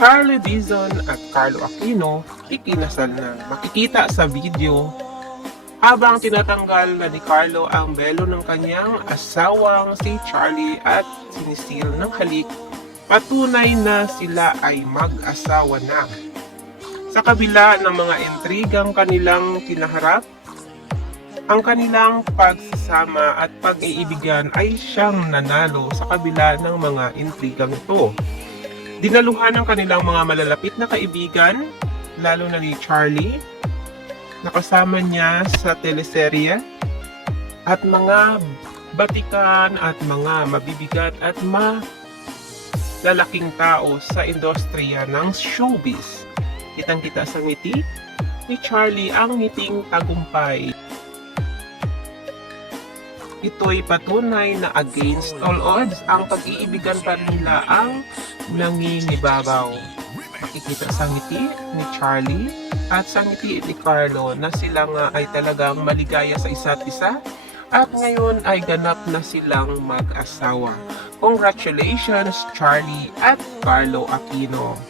Charlie Dizon at Carlo Aquino ikinasal na. Makikita sa video habang tinatanggal na ni Carlo ang belo ng kanyang asawang si Charlie at sinisil ng halik, patunay na sila ay mag-asawa na. Sa kabila ng mga intrigang kanilang kinaharap, ang kanilang pagsasama at pag-iibigan ay siyang nanalo sa kabila ng mga intrigang ito. Dinaluhan ng kanilang mga malalapit na kaibigan, lalo na ni Charlie, nakasama niya sa teleserye, at mga batikan at mga mabibigat at malalaking tao sa industriya ng showbiz. Kitang-kita sa ngiti ni Charlie ang ngiting tagumpay. Ito'y patunay na against all odds, ang pag-iibigan pa nila ang nangingibabaw. Makikita sa ngiti ni Charlie at sa ngiti ni Carlo na sila nga ay talagang maligaya sa isa't isa at ngayon ay ganap na silang mag-asawa. Congratulations, Charlie at Carlo Aquino!